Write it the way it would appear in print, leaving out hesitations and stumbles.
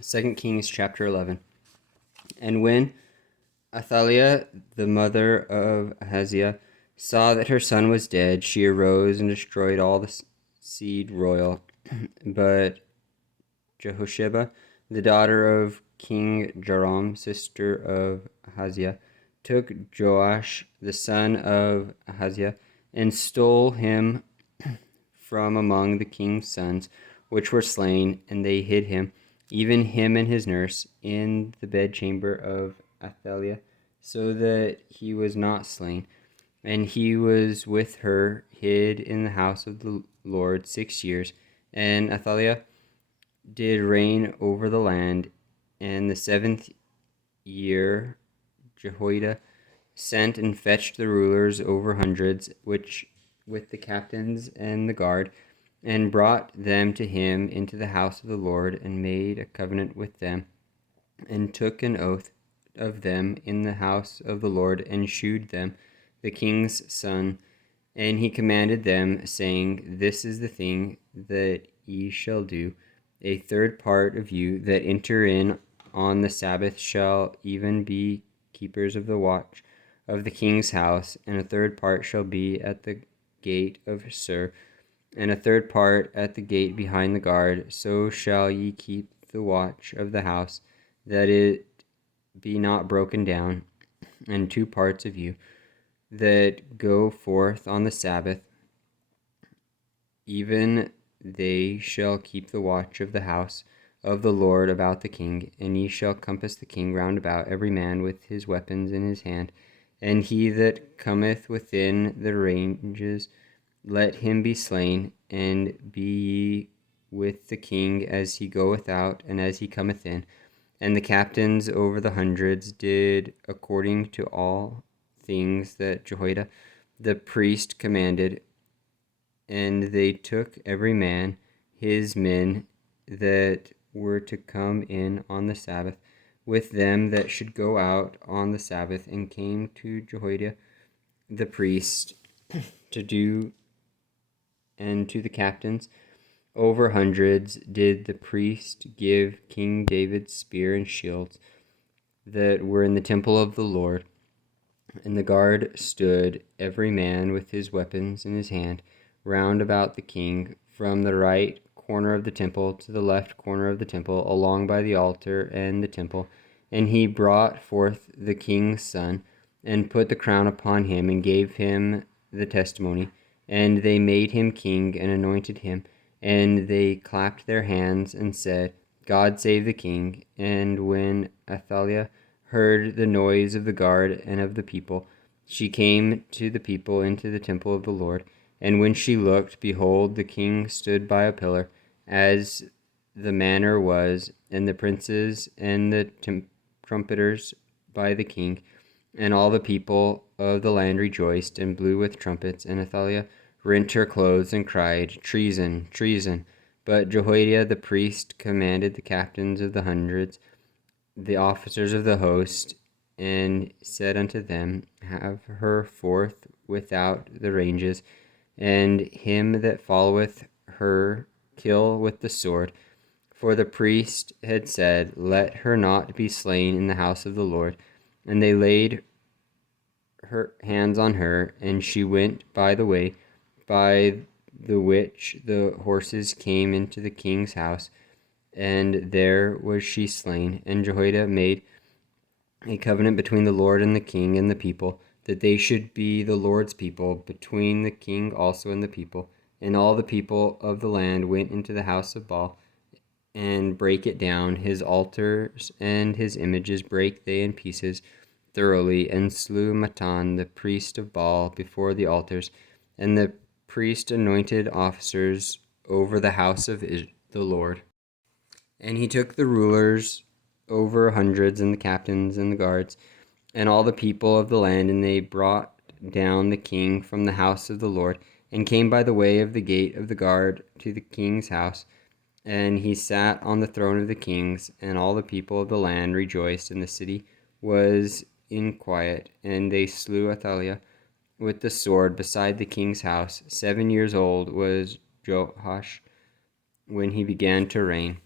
2 Kings chapter 11. And when Athaliah, the mother of Ahaziah, saw that her son was dead, she arose and destroyed all the seed royal. But Jehosheba, the daughter of King Joram, sister of Ahaziah, took Joash, the son of Ahaziah, and stole him from among the king's sons, which were slain, and they hid him, even him and his nurse, in the bedchamber of Athaliah, so that he was not slain. And he was with her hid in the house of the Lord 6 years. And Athaliah did reign over the land. And the 7th year Jehoiada sent and fetched the rulers over hundreds, which with the captains and the guard, and brought them to him into the house of the Lord, and made a covenant with them, and took an oath of them in the house of the Lord, and shewed them the king's son. And he commanded them, saying, This is the thing that ye shall do. A third part of you that enter in on the Sabbath shall even be keepers of the watch of the king's house, and a third part shall be at the gate of Sur, and a third part at the gate behind the guard. So shall ye keep the watch of the house, that it be not broken down. And 2 parts of you that go forth on the Sabbath, even they shall keep the watch of the house of the Lord about the king. And ye shall compass the king round about, every man with his weapons in his hand. And he that cometh within the ranges, let him be slain. And be ye with the king as he goeth out and as he cometh in. And the captains over the hundreds did according to all things that Jehoiada the priest commanded. And they took every man his men that were to come in on the Sabbath, with them that should go out on the Sabbath, and came to Jehoiada the priest to do, and to the captains over hundreds did the priest give King David's spear and shields that were in the temple of the Lord. And the guard stood, every man with his weapons in his hand, round about the king, from the right corner of the temple to the left corner of the temple, along by the altar and the temple. And he brought forth the king's son, and put the crown upon him, and gave him the testimony. And they made him king, and anointed him. And they clapped their hands, and said, God save the king. And when Athaliah heard the noise of the guard and of the people, she came to the people into the temple of the Lord. And when she looked, behold, the king stood by a pillar, as the manner was, and the princes and the trumpeters by the king. And all the people of the land rejoiced, and blew with trumpets. And Athaliah rent her clothes, and cried, Treason, treason. But Jehoiada the priest commanded the captains of the hundreds, the officers of the host, and said unto them, Have her forth without the ranges, and him that followeth her kill with the sword. For the priest had said, Let her not be slain in the house of the Lord. And they laid her hands on her, and she went by the way by the which the horses came into the king's house, and there was she slain. And Jehoiada made a covenant between the Lord and the king and the people, that they should be the Lord's people, between the king also and the people. And all the people of the land went into the house of Baal, and brake it down. His altars and his images brake they in pieces thoroughly, and slew Matan the priest of Baal before the altars. And the priest anointed officers over the house of the Lord. And he took the rulers over hundreds, and the captains and the guards, and all the people of the land, and they brought down the king from the house of the Lord, and came by the way of the gate of the guard to the king's house. And he sat on the throne of the kings, and all the people of the land rejoiced, and the city was in quiet. And they slew Athaliah with the sword beside the king's house. 7 years old was Joash when he began to reign.